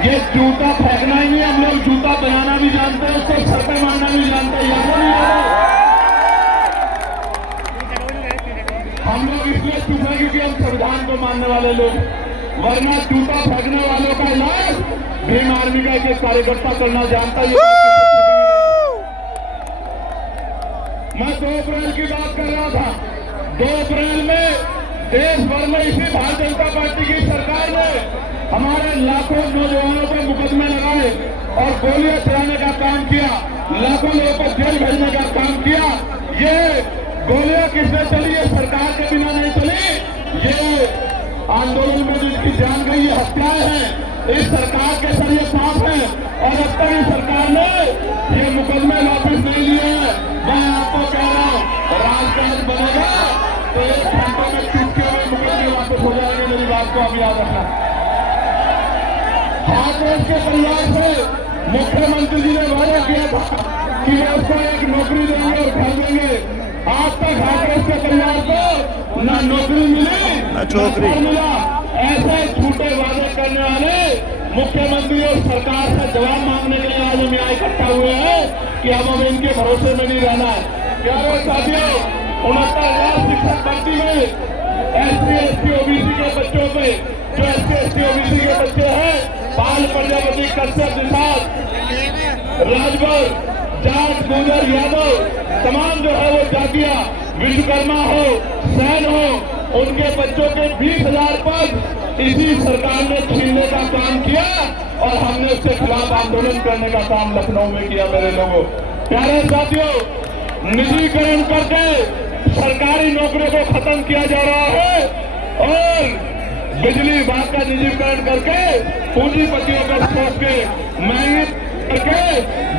ये जूता फेंकना ही नहीं, हम लोग जूता बनाना भी जानते हैं, उसको सर पे मारना भी जानते हैं। याद नहीं याद? हम लोग इसलिए चुप हैं क्योंकि हम संविधान को मानने वाले लोग, वरना जूता फेंकने वालों का इलाज भीम आर्मी का एक कार्यकर्ता करना जानता है। मैं 2 अप्रैल की बात कर रहा था। 2 अप्रैल में देश भर में इसी भारतीय जनता पार्टी की सरकार ने हमारे लाखों नौजवानों पर मुकदमे लगाए और गोलियां चलाने का काम किया, लाखों लोगों को जेल भेजने का काम किया। ये गोलियां किसने चली? ये सरकार के बिना नहीं चली। ये आंदोलन में जिनकी जान गई, ये हत्याएं हैं, इस सरकार के सर ये पाप है। और अब तक इस सरकार ने ये मुकदमे वापस नहीं लिए हैं। मैं आपको कह रहा हूं, राजकाज बनेगा तो 1 घंटे में चुटकी हुए मुकदमे वापस हो जाएंगे। मेरी बात को आप याद रखना। हाथरस के परिवार से मुख्यमंत्री जी ने वादा किया था कि वे उसको एक नौकरी देंगे और घर देंगे। आज तक हाथरस के परिवार को न नौकरी मिली न छोकरी मिला। ऐसे झूठे वादे करने वाले मुख्यमंत्री और सरकार से जवाब मांगने के लिए आज हम यहाँ इकट्ठा हुए हैं कि अब हमें इनके भरोसे में नहीं रहना है। प्यारे साथियों, 69,000 शिक्षक भर्ती में SC ST OBC के बच्चों पे, जो SC ST OBC के बच्चे हैं, बाल प्रजापति, कश्यप, निषाद, राजभर, जाट, गुर्जर, यादव, तमाम जो है वो जातियां, विश्वकर्मा हो, सैन हो, उनके बच्चों के 20,000 पद इसी सरकार ने छीनने का काम किया और हमने उसके खिलाफ आंदोलन करने का काम लखनऊ में किया। मेरे लोगों, प्यारे साथियों, निजीकरण करके सरकारी नौकरियों को खत्म किया जा रहा है और बिजली विभाग का निजीकरण करके पूंजीपतियों का सोच के महंगे करके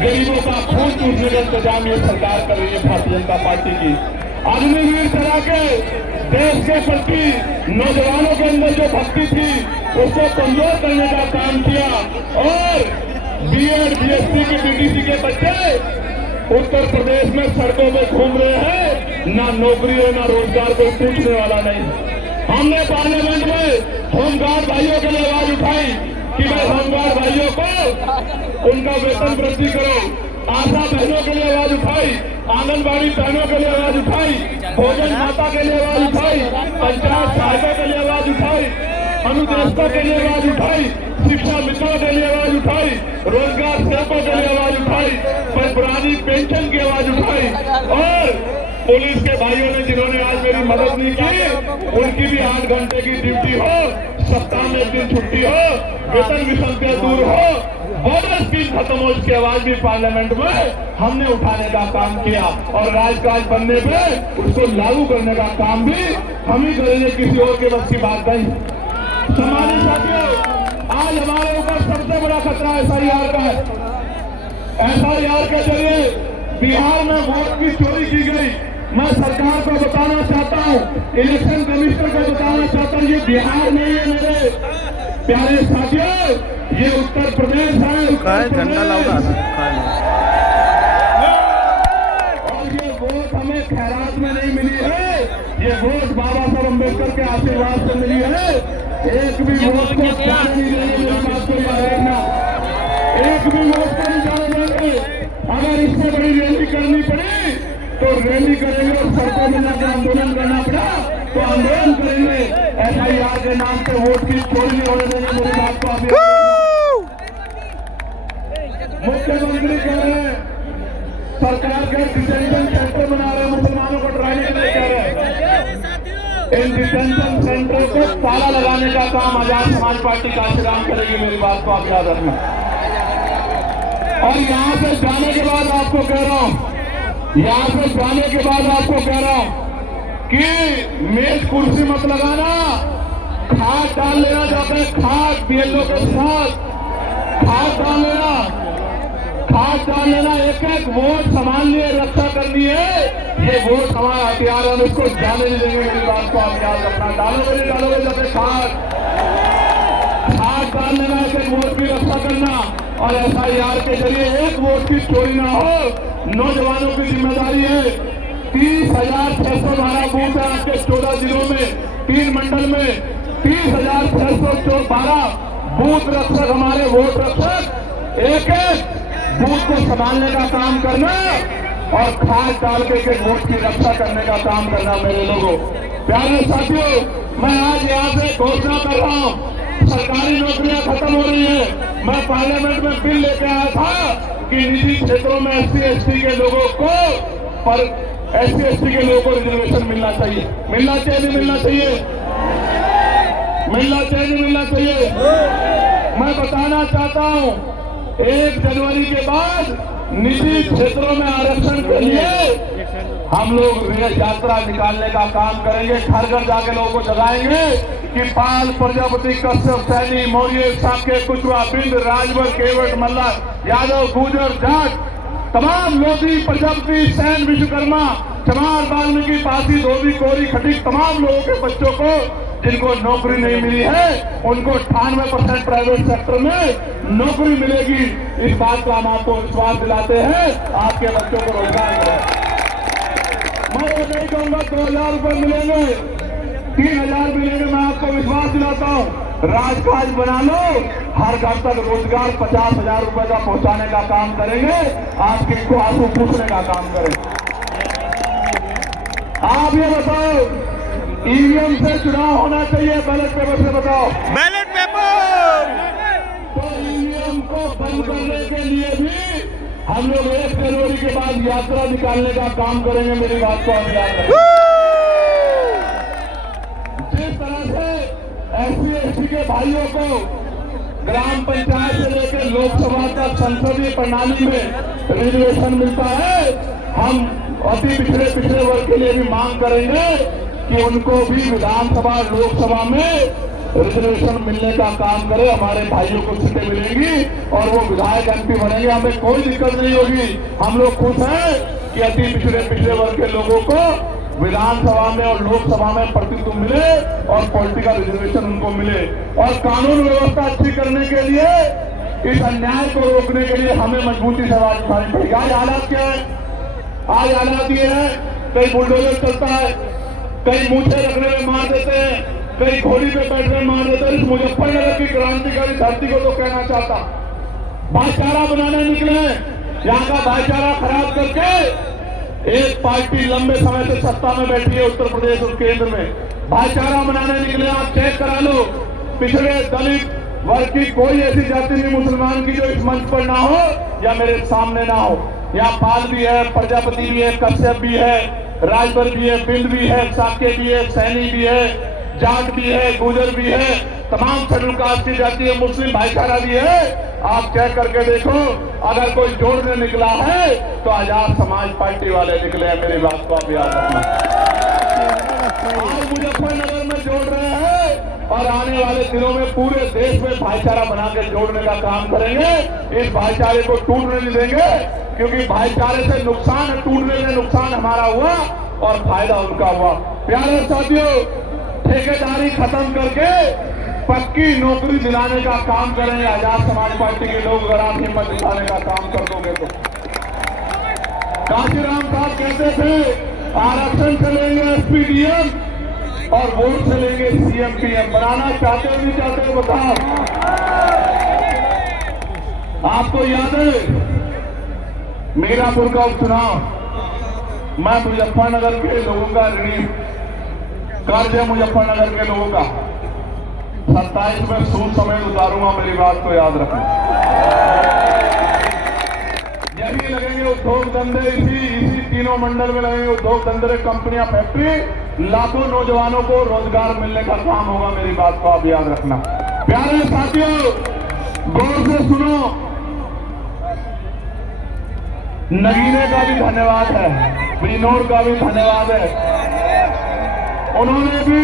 गरीबों का खून चूसने का इंतजाम ये सरकार कर रही है भारतीय जनता पार्टी की। अग्निवीर चला के देश के प्रति नौजवानों के अंदर जो भक्ति थी उसको कमजोर करने का काम किया और BEd BSc की BTC के बच्चे उत्तर प्रदेश में सड़कों में घूम रहे हैं। ना नौकरी हो ना रोजगार, कोई पूछने वाला नहीं। हमने पार्लियामेंट में होमगार्ड भाइयों के लिए आवाज उठाई कि भाई होमगार्ड भाइयों को उनका वेतन वृद्धि करो। आशा बहनों के लिए आवाज उठाई, आंगनबाड़ी बहनों के लिए आवाज उठाई, भोजन माता के लिए आवाज उठाई, पंचायत सहायता के लिए आवाज उठाई, अनुदेशता के लिए आवाज उठाई, शिक्षा मित्रों के लिए आवाज उठाई, रोजगार सेवकों के लिए आवाज उठाई, पुरानी पेंशन की आवाज उठाई और पुलिस के भाइयों ने जिन्होंने आज मेरी मदद नहीं की, उनकी भी 8 घंटे की ड्यूटी हो, सप्ताह में 1 दिन छुट्टी हो, वेतन विसंख्या दूर हो, बॉर्डर स्कीम खत्म हो, इसकी आवाज भी पार्लियामेंट में हमने उठाने का काम किया और राजकाज बनने पे उसको लागू करने का काम भी हम ही करेंगे, किसी और के बस की बात नहीं। समाजी साथियों, आज हमारे ऊपर सबसे बड़ा खतरा SIR का है। SIR के जरिए बिहार में वोट की चोरी की गई। मैं सरकार को बताना चाहता हूँ, इलेक्शन कमिश्नर को बताना चाहता हूँ, ये बिहार नहीं है मेरे प्यारे साथियों, ये उत्तर प्रदेश है। झंडा लगा और ये वोट हमें खैरात में नहीं मिली है, ये वोट बाबा साहब अम्बेडकर के आशीर्वाद से मिली है। एक भी वोट को जाने नहीं देंगे, मेरी बात को याद रखना। एक भी वोट को नहीं जाने देंगे। अगर इससे बड़ी रैली करनी पड़ी तो रैली करेंगे और सड़कों में जाकर आंदोलन करना पड़ा तो आंदोलन करेंगे। SIR के नाम से वोट की चोरी नहीं होने देंगे। मेरी बात को आप मुख्यमंत्री कह रहे हैं सरकार के डिटेंशन सेंटर बना रहे हैं, मुसलमानों को डराने के लिए कह रहे हैं। इन डिटेंशन सेंटर को ताला लगाने का काम आजाद समाज पार्टी कांशीराम करेगी। मेरी बात को आप याद रखना। और यहाँ से जाने के बाद आपको कह रहा हूँ, यहाँ से जाने के बाद आपको कह रहा हूँ कि मेज कुर्सी मत लगाना, खाद डाल लेना, जाकर खाद BLO के साथ खाद डाल लेना, खाद डाल लेना। एक वोट संभाल लिए रक्षा करनी है, ये वोट हमारा हथियार है, इसको जाने नहीं देंगे। मेरी बात को आप याद रखना। डालोगे जाकर खाद डाल लेना, एक वोट की रक्षा करना और SIR के जरिए एक वोट की चोरी ना हो। नौजवानों की जिम्मेदारी है। 30,612 बूथ है आपके 14 जिलों में, 3 मंडल में 30,612 बूथ रक्षक, हमारे वोट रक्षक एक एक बूथ को संभालने का काम करना और खाद डाल के वोट की रक्षा करने का काम करना। मेरे लोगों, प्यारे साथियों, मैं आज यहाँ से घोषणा कर रहा हूँ, सरकारी नौकरियां खत्म हो रही है। मैं पार्लियामेंट में बिल लेके आया था कि निजी क्षेत्रों में SC/ST के लोगों को SC/ST के लोगों को रिजर्वेशन मिलना चाहिए। मिलना चाहिए नहीं मिलना चाहिए? मिलना चाहिए नहीं मिलना चाहिए? मैं बताना चाहता हूँ, 1 जनवरी के बाद निजी क्षेत्रों में आरक्षण के लिए हम लोग यात्रा निकालने का काम करेंगे। घर घर जाके लोगों को जगाएंगे कि पाल, प्रजापति, कश्यप, सैनी, मौर्य, साकेत, कुशवाहा, बिंद, राजभर, केवट, मल्ला, यादव, गुर्जर, जाट, तमाम लोधी, प्रजापति, सैन, विश्वकर्मा, चमार, वाल्मीकि, पासी, धोबी, कोरी, खटीक, तमाम लोगों के बच्चों को जिनको नौकरी नहीं मिली है उनको 98% प्राइवेट सेक्टर में नौकरी मिलेगी। इस बात का हम आपको विश्वास दिलाते हैं, आपके बच्चों को रोजगार मिलेगा। मैं ये नहीं कहूंगा 2000 रुपए मिलेंगे, 3000 मिलेंगे। मैं आपको विश्वास दिलाता हूँ, राजकाज बना लो, हर घर तक रोजगार 50,000 रुपए का पहुंचाने का काम करेंगे। आपके को आंसू पूछने का काम करेंगे। आप ये बताओ, EVM से चुनाव होना चाहिए, बैलेट पेपर से बताओ? Ballot paper. तो EVM को बंद करने के लिए भी हम लोग 1 जनवरी के बाद यात्रा निकालने का काम करेंगे। मेरी बात को आप याद रखें। जिस तरह से SC/ST के भाइयों को ग्राम पंचायत से लेकर लोकसभा तक संसदीय प्रणाली में रिजर्वेशन मिलता है, हम अति पिछड़े वर्ग के लिए भी मांग करेंगे कि उनको भी विधानसभा, लोकसभा में रिजर्वेशन मिलने का काम करे। हमारे भाइयों को सीटें मिलेंगी और वो विधायक MP बनेंगे, हमें कोई दिक्कत नहीं होगी। हम लोग खुश हैं कि अति पिछड़े वर्ग के लोगों को विधानसभा में और लोकसभा में प्रतिनिधित्व मिले और पॉलिटिकल रिजर्वेशन उनको मिले। और कानून व्यवस्था अच्छी करने के लिए, इस अन्याय को रोकने के लिए हमें मजबूती से आवाज उठानी पड़ेगी। आज हालात क्या है? आज हालात ये है, कहीं बुलडोजर चलता है, कहीं मूछे रखने में मार देते हैं, कहीं घोड़ी पे बैठने में मार देते हैं। इस मुजफ्फरनगर की क्रांतिकारी धरती को तो कहना चाहता, भाईचारा बनाने निकले, यहाँ का भाईचारा खराब करके एक पार्टी लंबे समय से सत्ता में बैठी है उत्तर प्रदेश और केंद्र में, भाईचारा बनाने निकले। आप चेक करा लो, पिछड़े दलित वर्ग की कोई ऐसी जाति नहीं मुसलमान की जो इस मंच पर ना हो या मेरे सामने ना हो। यहाँ पाल भी है, प्रजापति भी है, कश्यप भी है, राजभर भी है, बिंद भी है, साकेत भी है, सैनी भी है, जाट भी है, गुर्जर भी है, तमाम शेड्यूल कास्ट की जाति है, मुस्लिम भाईचारा भी है। आप चेक करके देखो, अगर कोई जोड़ने निकला है तो आजाद समाज पार्टी वाले निकले हैं। मेरी बात को आप याद रखना। आज मुजफ्फरनगर में जोड़ रहे हैं और आने वाले दिनों में पूरे देश में भाईचारा बनाकर जोड़ने का काम करेंगे। इस भाईचारे को टूटने नहीं देंगे, क्योंकि भाईचारे से नुकसान, टूटने में नुकसान हमारा हुआ और फायदा उनका हुआ। प्यारे साथियों, ठेकेदारी खत्म करके पक्की नौकरी दिलाने का काम करेंगे आजाद समाज पार्टी के लोग। अगर आप हिम्मत दिखाने का काम कर दोगे तो। काशीराम साहब कहते थे आरक्षण से लेंगे SPDM और वोट से लेंगे CM-PM। बनाना चाहते हो नहीं चाहते हो बताओ? आपको याद है मीरापुर का उपचुनाव? मैं मुजफ्फरनगर के लोगों का ऋणी कर्ज है, मुजफ्फरनगर के लोगों का 27 में सूद समेत उतारूंगा। मेरी बात को याद रखना। यही लगेंगे उद्योग धंधे, इसी तीनों मंडल में लगेंगे उद्योग धंधे, कंपनियां, फैक्ट्री, लाखों नौजवानों को रोजगार मिलने का काम होगा। मेरी बात को आप याद रखना। प्यारे साथियों, गौर से सुनो, नगीने का भी धन्यवाद है, बिनोर का भी धन्यवाद है। उन्होंने भी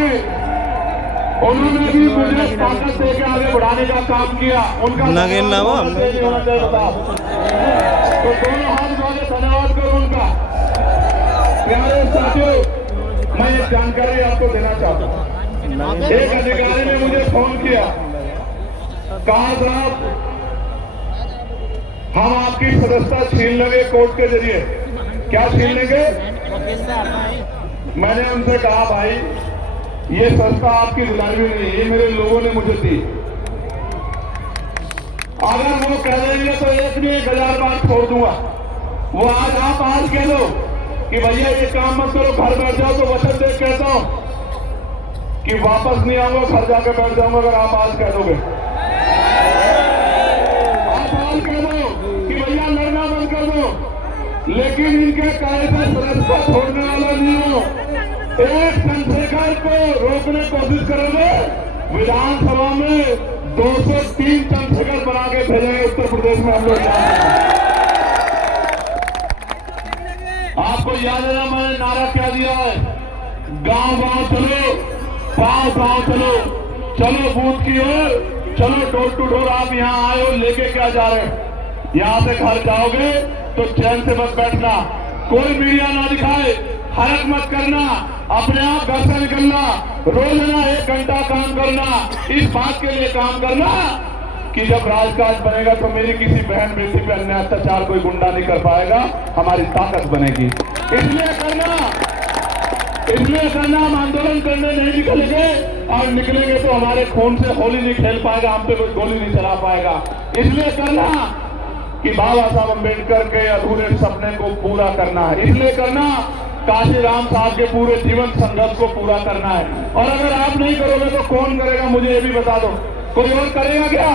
मुझे ताकत देकर आगे बढ़ाने का काम किया। उनका नगीन नाम बताओ तो दोनों हाथ जोड़ के धन्यवाद करो उनका। प्यारे साथियों, मैं एक जानकारी आपको देना चाहता हूँ। एक अधिकारी ने मुझे फोन किया, कहा साहब हम आपकी सदस्यता छीन लेंगे कोर्ट के जरिए। क्या छीन लेंगे? मैंने उनसे कहा भाई ये संस्था आपकी दिलाई नहीं, ये मेरे लोगों ने मुझे दी। अगर वो कह देंगे तो एक नहीं 1000 बार छोड़ दूंगा। वो आज कह दो कि भैया ये काम मत करो, घर बैठ जाओ, तो वचन दे कहता हूं कि वापस नहीं आऊंगा, घर जाके बैठ जाऊंगा। अगर आप आज कह दोगे, आप आज कह दो कि भैया लड़ना बंद कर दो, लेकिन इनके कहे से रास्ता छोड़ने वाला नहीं हो। एक चंद्रशेखर को रोकने की कोशिश करोगे, विधानसभा में 203 चंद्रशेखर बना के भेजेंगे उत्तर प्रदेश में हम लोग। आपको याद है ना, मैंने नारा क्या दिया है? गांव गांव चलो, गांव गांव चलो, चलो बूथ की ओर, चलो डोर टू डोर। आप यहाँ आए हो, लेके क्या जा रहे हैं? यहाँ से घर जाओगे तो चैन से मत बैठना, कोई मीडिया ना दिखाए, हरक मत करना, अपने आप घर से निकलना, रोजाना 1 घंटा काम करना। इस बात के लिए काम करना कि जब राजकाज बनेगा तो मेरी किसी बहन बेटी पे अन्य अत्याचार कोई गुंडा नहीं कर पाएगा, हमारी ताकत बनेगी। इसलिए करना हम आंदोलन करने नहीं निकलेंगे, और निकलेंगे तो हमारे खून से होली नहीं खेल पाएगा, हम पे कोई गोली नहीं चला पाएगा। इसलिए करना कि बाबा साहब अम्बेडकर के अधूरे सपने को पूरा करना है। इसलिए करना काशीराम साहब के पूरे जीवन संघर्ष को पूरा करना है। और अगर आप नहीं करोगे तो कौन करेगा, मुझे ये भी बता दो। कोई और करेगा क्या?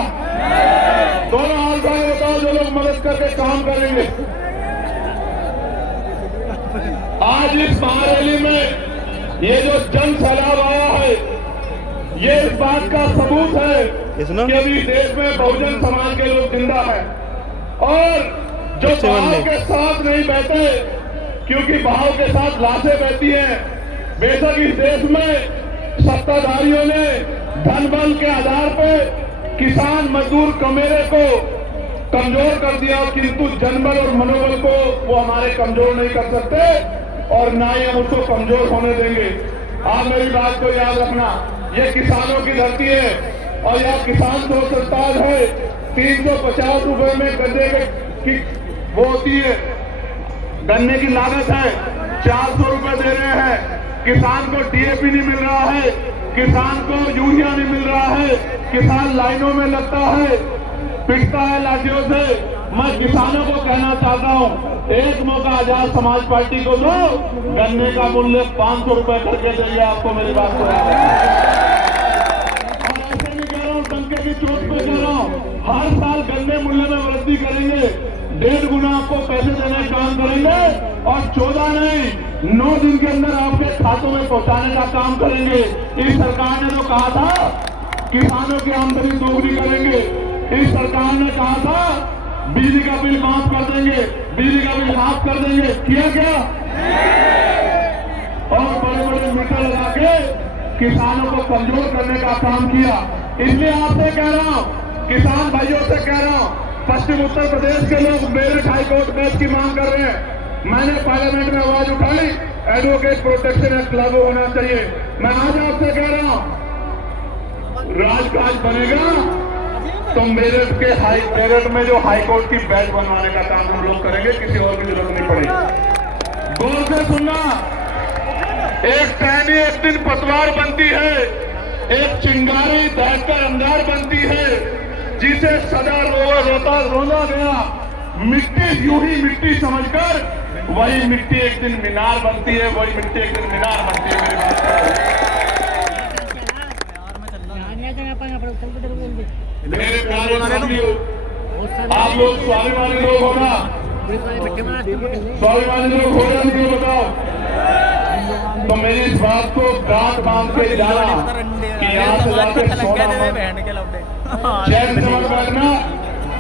दोनों हाथ उठाए बताओ जो लोग मदद करके काम करेंगे। आज इस महारैली में ये जो जन सैलाब आया है, ये इस बात का सबूत है कि अभी देश में बहुजन समाज के लोग जिंदा हैं, और जो बहाव के साथ नहीं बहते, क्योंकि बहाव के साथ लाशें बहती हैं। बेशक इस देश में सत्ताधारियों ने धन बल के आधार पर किसान मजदूर कमेरे को कमजोर कर दिया, किंतु जनबल और मनोबल को वो हमारे कमजोर नहीं कर सकते, और ना ही हम उसको कमजोर होने देंगे। आप मेरी बात को याद रखना, ये किसानों की धरती है, और यह किसान तो सरताज है। 350 रुपए में गन्ने की वो होती है, गन्ने की लागत है, 400 रुपए दे रहे हैं। किसान को डीएपी नहीं मिल रहा है, किसान को यूरिया नहीं मिल रहा है, किसान लाइनों में लगता है, पिटता है लाठियों से। मैं किसानों को कहना चाहता हूं, एक मौका आजाद समाज पार्टी को दो, गन्ने का मूल्य 500 रुपए करके देंगे आपको। मेरी बात को और ऐसे नहीं कह रहा हूं, डंके की चोट पे कह रहा हूं, हर साल गन्ने मूल्य में वृद्धि करेंगे, 1.5 गुना आपको पैसे देने का काम करेंगे, और 14 नहीं 9 दिन के अंदर आपके खातों में पहुंचाने का काम करेंगे। इस सरकार ने तो कहा था किसानों की आमदनी दोगुनी करेंगे, इस सरकार ने कहा था बिजली का बिल माफ कर देंगे, बिजली का बिल माफ कर देंगे, किया क्या? और बड़े बड़े मीटर लगा के किसानों को कमजोर करने का काम किया। इसलिए आपसे कह रहा हूं, किसान भाइयों से कह रहा हूं, पश्चिम उत्तर प्रदेश के लोग मेरठ हाईकोर्ट बेंच की मांग कर रहे हैं। मैंने पार्लियामेंट में आवाज उठाई, एडवोकेट प्रोटेक्शन एक्ट लागू होना चाहिए। मैं आज आपसे कह रहा हूं, राजकाज बनेगा तो मेरठ में जो हाईकोर्ट की बेंच बनवाने का काम हम लोग करेंगे, किसी और की जरूरत नहीं पड़ेगी। गौर से सुनना, एक टहनी एक दिन पतवार बनती है, एक चिंगारी दहककर अंगार बनती है, जिसे सदा रोना गया मिट्टी यूं ही मिट्टी समझकर, वही मिट्टी एक दिन मीनार बनती है, वही मिट्टी एक दिन मीनार बनती है। मेरी बात मेरे प्यारे साथियों, आप लोग स्वाभिमानी लोग हो ना? स्वाभिमानी लोग हो या नहीं, बताओ? तो मेरी इस बात को गांठ बांध के जाना कि यहाँ से जाके सोना चैन से